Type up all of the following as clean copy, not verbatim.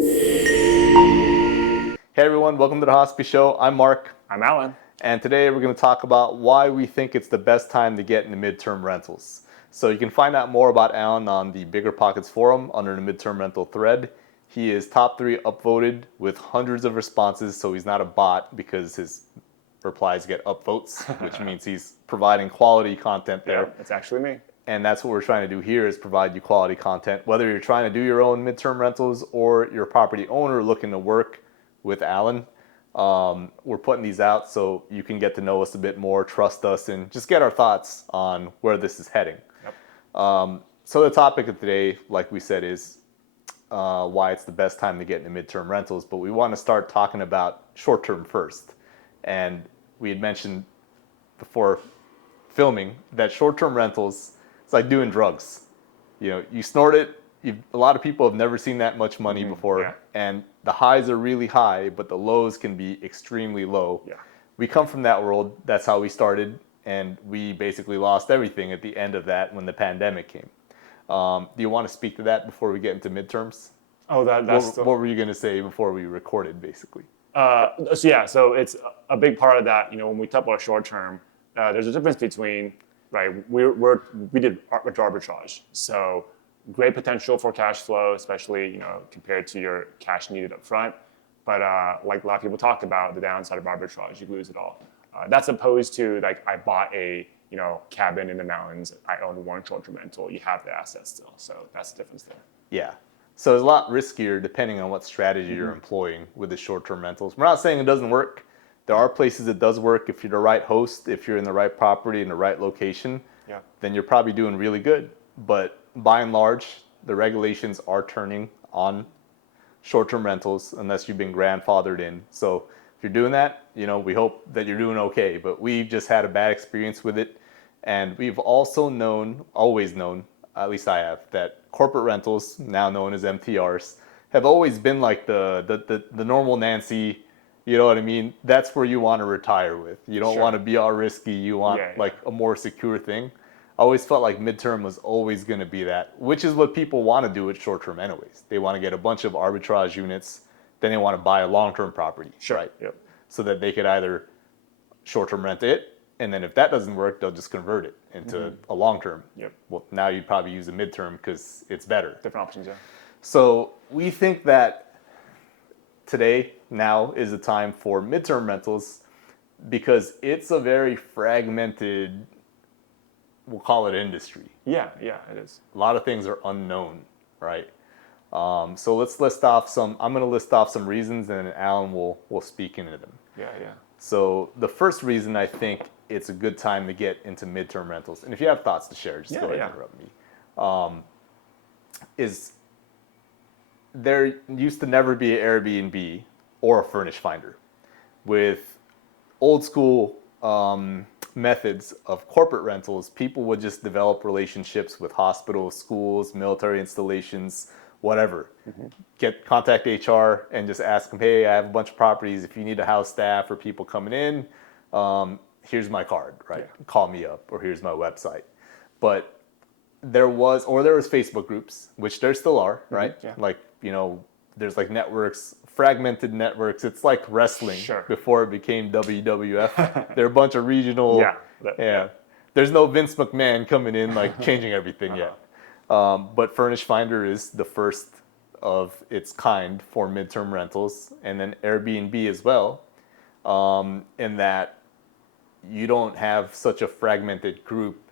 Hey everyone, welcome to the Hospice Show. I'm Mark. I'm Alan. And today we're going to talk about why we think it's the best time to get into midterm rentals. So you can find out more about Alan on the Bigger Pockets forum under the midterm rental thread. He is top 3 upvoted with hundreds of responses, so he's not a bot because his replies get upvotes, which means he's providing quality content there. Yeah, it's actually me. And that's what we're trying to do here is provide you quality content, whether you're trying to do your own midterm rentals or you're a property owner looking to work with Alan. We're putting these out so you can get to know us a bit more, trust us, and just get our thoughts on where this is heading. Yep. So the topic of today, like we said, is why it's the best time to get into midterm rentals, but we want to start talking about short-term first. And we had mentioned before filming that short-term rentals, it's like doing drugs. You know, you snort it, a lot of people have never seen that much money before, yeah. and the highs are really high, but the lows can be extremely low. Yeah. We come from that world. That's how we started, and we basically lost everything at the end of that when the pandemic came. Do you want to speak to that before we get into midterms? Oh, that's What were you going to say before we recorded, basically? So it's a big part of that. You know, when we talk about short term, there's a difference between we did arbitrage, so great potential for cash flow, especially compared to your cash needed up front. But like a lot of people talk about, the downside of arbitrage, you lose it all. That's opposed to like I bought a cabin in the mountains, I own one short-term rental. You have the assets still, so that's the difference there. Yeah. So it's a lot riskier depending on what strategy you're employing with the short-term rentals. We're not saying it doesn't work. There are places it does work if you're the right host, if you're in the right property in the right location. Yeah. Then you're probably doing really good. But by and large, the regulations are turning on short-term rentals unless you've been grandfathered in. So if you're doing that, we hope that you're doing okay. But we've just had a bad experience with it. And we've also always known, at least I have, that corporate rentals, now known as MTRs, have always been like the normal Nancy, you know what I mean? That's where you want to retire with. You don't want to be all risky. You want like a more secure thing. I always felt like midterm was always going to be that, which is what people want to do with short-term anyways. They want to get a bunch of arbitrage units, then they want to buy a long-term property, right? Yep. So that they could either short-term rent it, and then if that doesn't work, they'll just convert it into a long-term. Yep. Well, now you'd probably use a midterm because it's better. Different options, yeah. So we think that now is the time for midterm rentals because it's a very fragmented, we'll call it industry. Yeah, it is. A lot of things are unknown, right? So let's list off I'm going to list off some reasons and Alan will speak into them. Yeah. So the first reason I think it's a good time to get into midterm rentals, and if you have thoughts to share, just go ahead and interrupt me, is there used to never be an Airbnb or a furnish finder. With old school methods of corporate rentals, people would just develop relationships with hospitals, schools, military installations, whatever. Contact HR and just ask them, hey, I have a bunch of properties. If you need a house staff or people coming in, here's my card, right? Yeah. Call me up, or here's my website. But there was Facebook groups, which there still are, right? Yeah. Like, there's like networks, fragmented networks. It's like wrestling before it became WWF. There are a bunch of regional. There's no Vince McMahon coming in like changing everything yet. But Furnish Finder is the first of its kind for midterm rentals, and then Airbnb as well, in that you don't have such a fragmented group.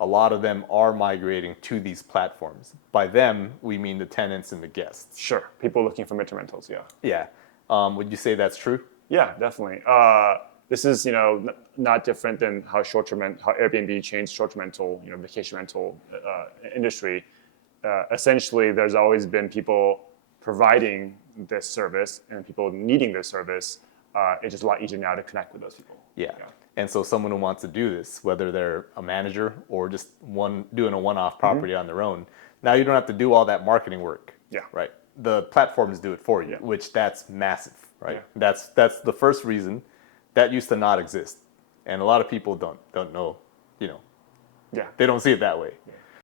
A lot of them are migrating to these platforms. By them, we mean the tenants and the guests. Sure, people looking for midterm rentals, yeah. Yeah. Would you say that's true? Yeah, definitely. This is, not different than how Airbnb changed short-term rental, vacation rental industry. Essentially, there's always been people providing this service and people needing this service. It's just a lot easier now to connect with those people. Yeah. And so someone who wants to do this, whether they're a manager or just doing a one-off property on their own, now you don't have to do all that marketing work. Yeah. Right. The platforms do it for you, which that's massive, right? Yeah. That's the first reason. That used to not exist. And a lot of people don't know, Yeah. They don't see it that way. Yeah.